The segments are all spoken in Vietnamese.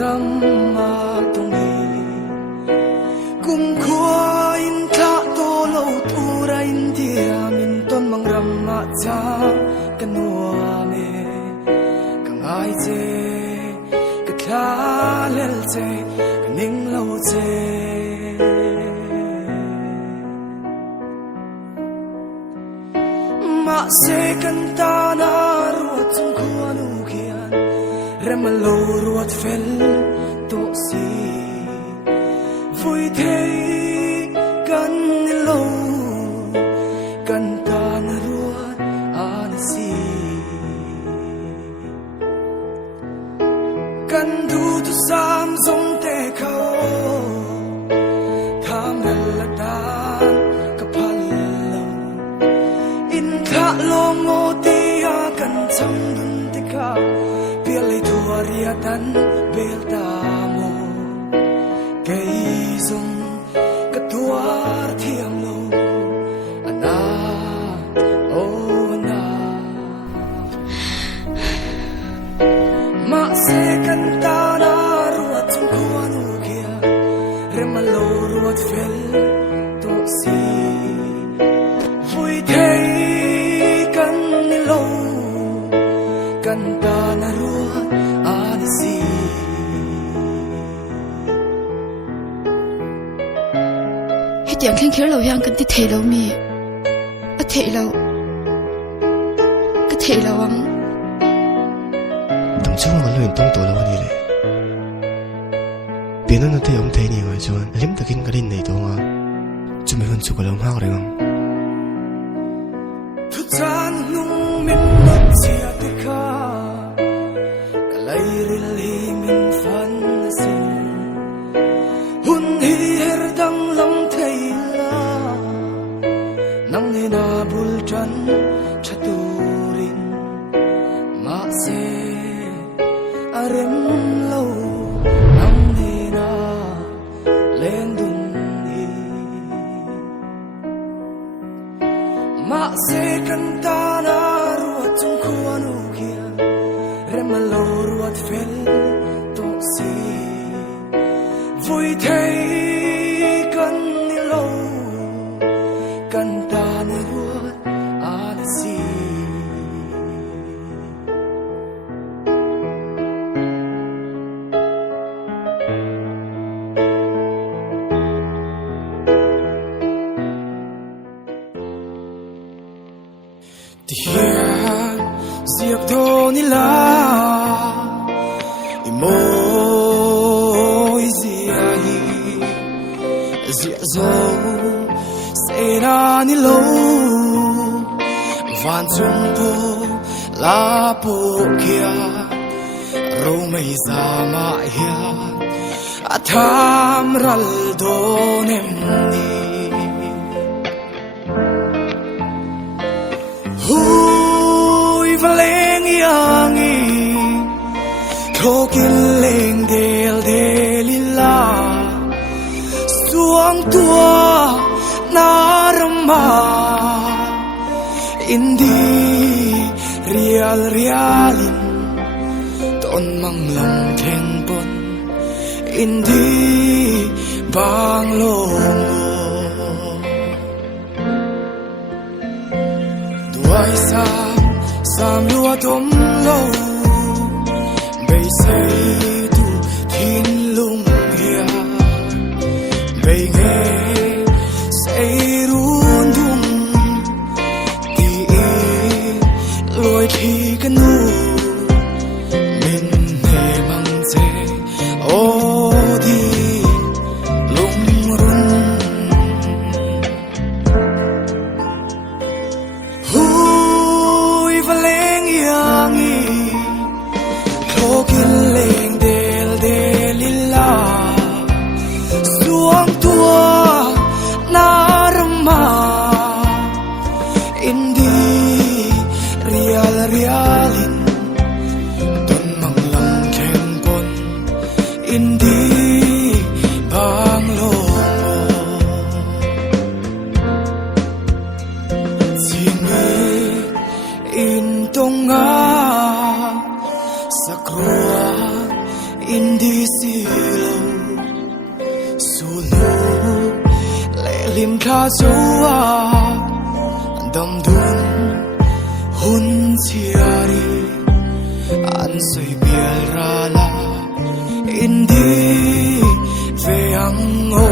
ram ma tung hi kum khua in tha to lo tu ra in dia min ton mang ram ma cha kanua me kang ai che ka thla lel che ning lo che ma se kan ta na ruat chung khua nu khian rem lo ruat fel to si vui thei kan lo kan ta na ruat an si kan du tu sam song te khao tham la tan ka phal lo in tha lo ngo ti a kan chang dun te kha pia le thua ria tan bel ta mo kei sung ka tuar thiam lo ana o ana ma se kan ta na ruat chung khua nu kia rem lo ruat fel to si vui thei kan lo kan ta na ruat an si hết tiếng khen khéo lâu yang kan ti thei lo mi a thei lo ka thei lo ang đồng chung mà luyện tông tổ lâu như vậy biến nó thấy ông thấy nhiều rồi chứ liếm ta kinh cái đinh này thôi mà chúng mình hơn chụp cái lồng hao đấy không thu chan nung min mất chia te kha ka lai ril hi min fan sin hun hi her dang long thei la nang ne na bul chan chaturin ma se arem lo nang ne na len dun hi ma se kan ta na ruat chung khua nu kia rem lo ruat fel to si vui thei kan ni lo kan ta na ruat an si ti hian ziak do ni la i moi zia hi zia zo se na ni lo van chung po la po kia ro mai za ma hian a tham ral do nem ni hui valeng yangi thokin leng del delila suang tua narama indi rial rialin ton mang lam theng pon indi bang long duai sam lua tom lo bay say tu thiên lung hia bay nghe say run dum ti lôi thi canu min he mang che o di lung run hui valeng yangi thokin leng del delila suang tua naram lim tha zoa dam dun hun chiari an soi bial rala indi ve ango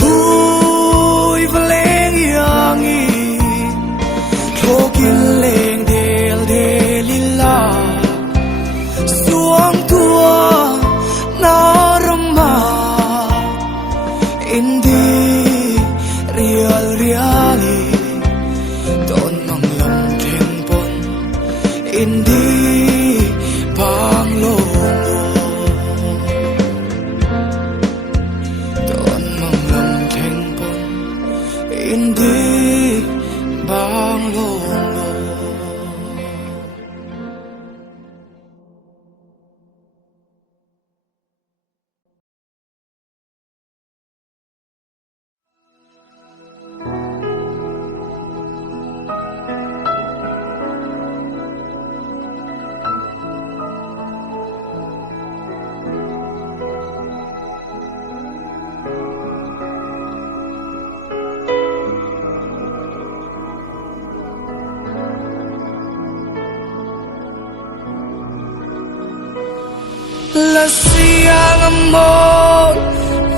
hui valeng yangi thokin leng del delila suang tua narama indi reali don mang lam theng pon indi bang lo don mang lam theng pon indi bang lo la siang amor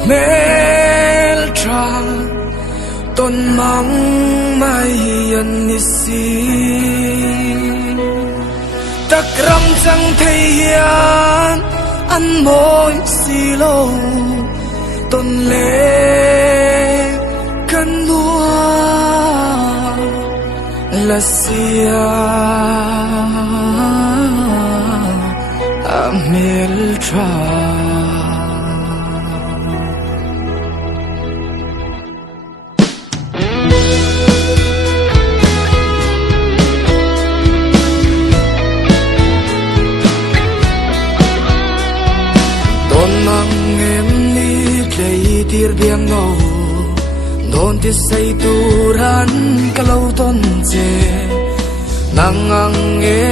meltra ton mang mai an nisi takram chang thei hian an moi silo ton le kan nuwa la siang Meltra Don mang em ni play tir biang no Don ti say turan kalau ton che nang ang e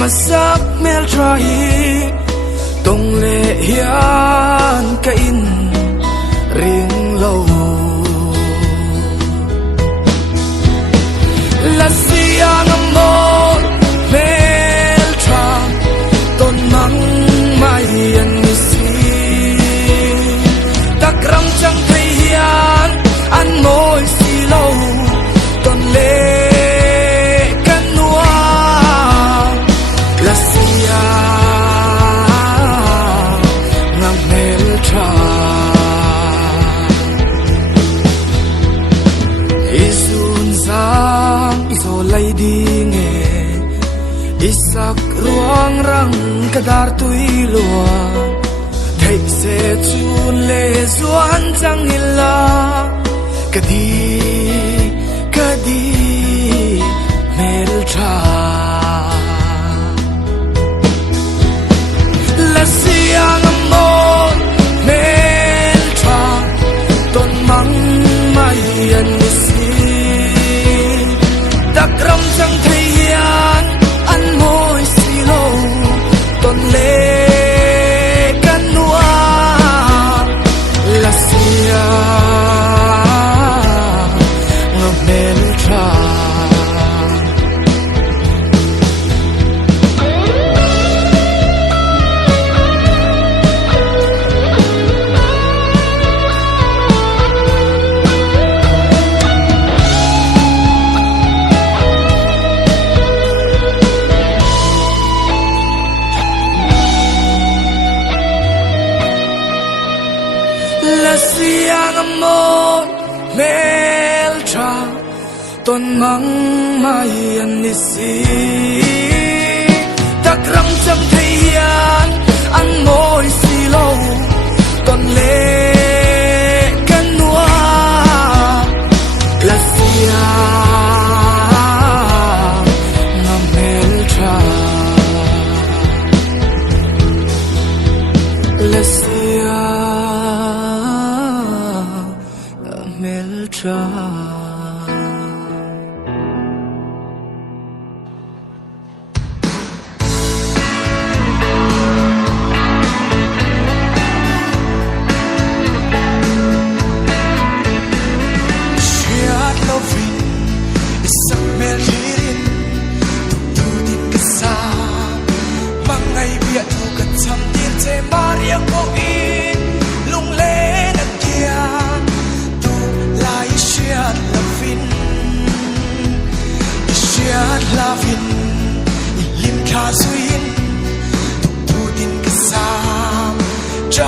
masak Meltra hi tong le hian ka in ring lo la siang amor Meltra ton mang mai an si takram chang thei hian an moi si lo ton le isak ruang rang kadar tui lua thei se chun le zuan chang illa kadi Meltra la siang amor Meltra ton mang mai an si takram chang thei hian an moi silo ton le kan nuwa la sia Meltra siang amor Meltra ton mang mai an si takram chang thei hian an moi silo ton le kan nuwa la siang Meltra la siang Meltra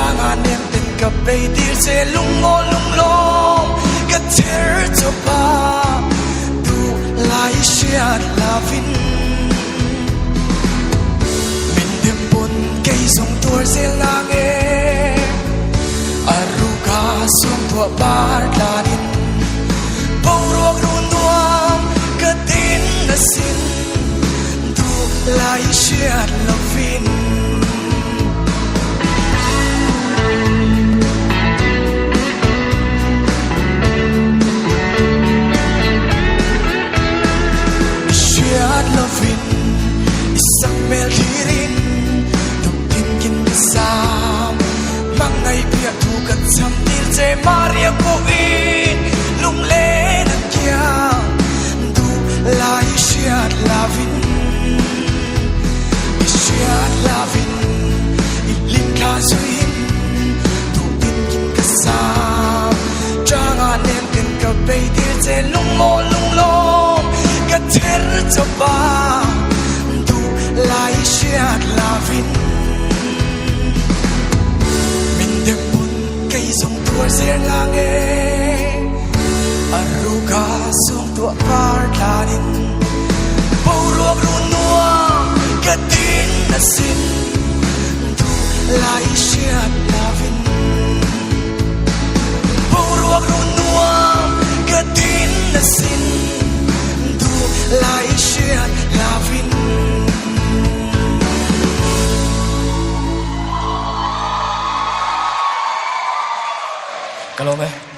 Jangan yang tin ka beitir se lungo lunglong ka ter cho pa tu lai shiat lavin min dem pun kei song tur se lange aruga song tua bar lanin Pauruak run duam ka tin na sin tu lai shiat lavin Isang melhirin Tugtin kin kasam Mangay piatukat samtil Jay Maria Puin Lung lên at kiyang Du lai siat lavin Siat lavin Ilim ka suin Tugtin kin kasam Jangan em tin ka beitir Jay lung mo lung long Ka ter cho ba Lai siat lavin Min dem pun kay song tua sir lange Aruga song tua par lanin Pauruak runua katin na sin Tu lai siat lavin Pauruak runua katin na sin Tu lai siat lavin Cảm ơn em.